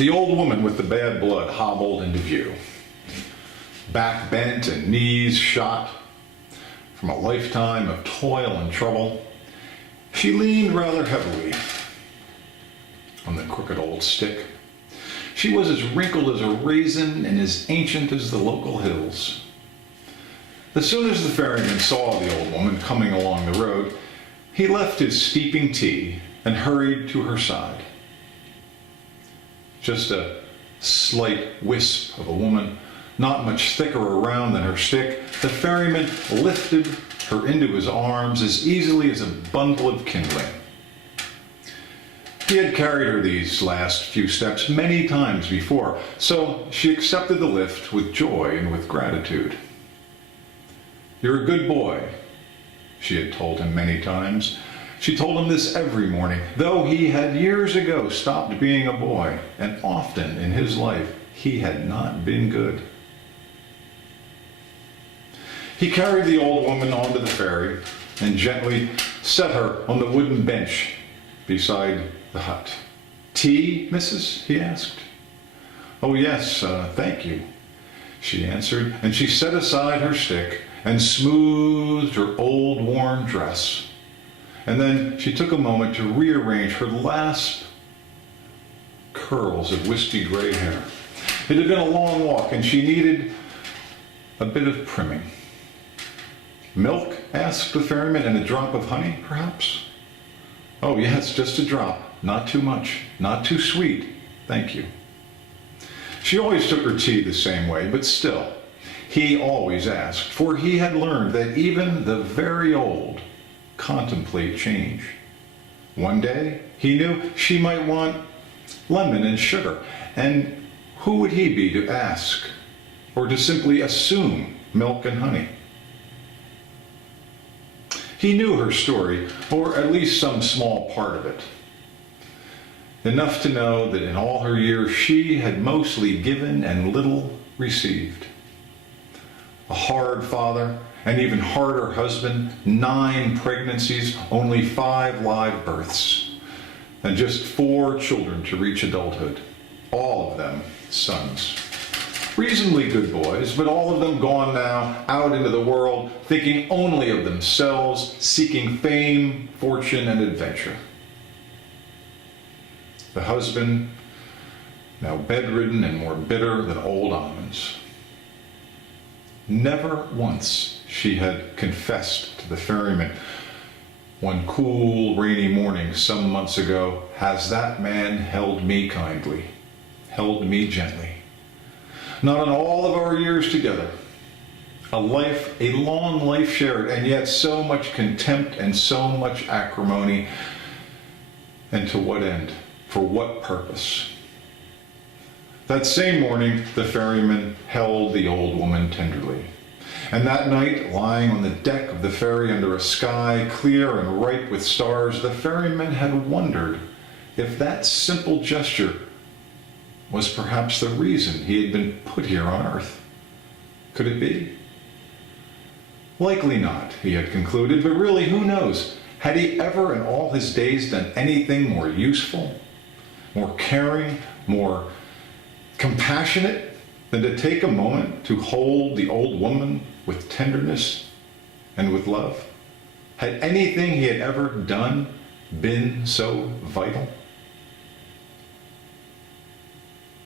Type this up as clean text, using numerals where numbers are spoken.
The old woman with the bad blood hobbled into view, back bent and knees shot from a lifetime of toil and trouble. She leaned rather heavily on the crooked old stick. She was as wrinkled as a raisin and as ancient as the local hills. As soon as the ferryman saw the old woman coming along the road, he left his steeping tea and hurried to her side. Just a slight wisp of a woman, not much thicker around than her stick, the ferryman lifted her into his arms as easily as a bundle of kindling. He had carried her these last few steps many times before, so she accepted the lift with joy and with gratitude. "You're a good boy," she had told him many times. She told him this every morning, though he had years ago stopped being a boy, and often in his life he had not been good. He carried the old woman onto the ferry and gently set her on the wooden bench beside the hut. "Tea, missus?" he asked. "Oh yes, thank you," she answered, and she set aside her stick and smoothed her old worn dress. And then she took a moment to rearrange her last curls of wispy gray hair. It had been a long walk and she needed a bit of primming. "Milk?" asked the ferryman, "and a drop of honey, perhaps?" "Oh yes, just a drop. Not too much. Not too sweet. Thank you." She always took her tea the same way, but still, he always asked, for he had learned that even the very old contemplate change. One day, he knew she might want lemon and sugar, and who would he be to ask, or to simply assume milk and honey? He knew her story, or at least some small part of it. Enough to know that in all her years she had mostly given and little received. A hard father, an even harder husband, 9 pregnancies, only 5 live births, and just 4 children to reach adulthood, all of them sons. Reasonably good boys, but all of them gone now out into the world, thinking only of themselves, seeking fame, fortune, and adventure. The husband, now bedridden and more bitter than old almonds. Never once she had confessed to the ferryman one cool, rainy morning some months ago, "Has that man held me kindly, held me gently?" Not in all of our years together. A long life shared, and yet so much contempt and so much acrimony. And to what end? For what purpose? That same morning, the ferryman held the old woman tenderly. And that night, lying on the deck of the ferry under a sky clear and ripe with stars, the ferryman had wondered if that simple gesture was perhaps the reason he had been put here on earth. Could it be? Likely not, he had concluded, but really, who knows? Had he ever in all his days done anything more useful, more caring, more compassionate than to take a moment to hold the old woman with tenderness and with love? Had anything he had ever done been so vital?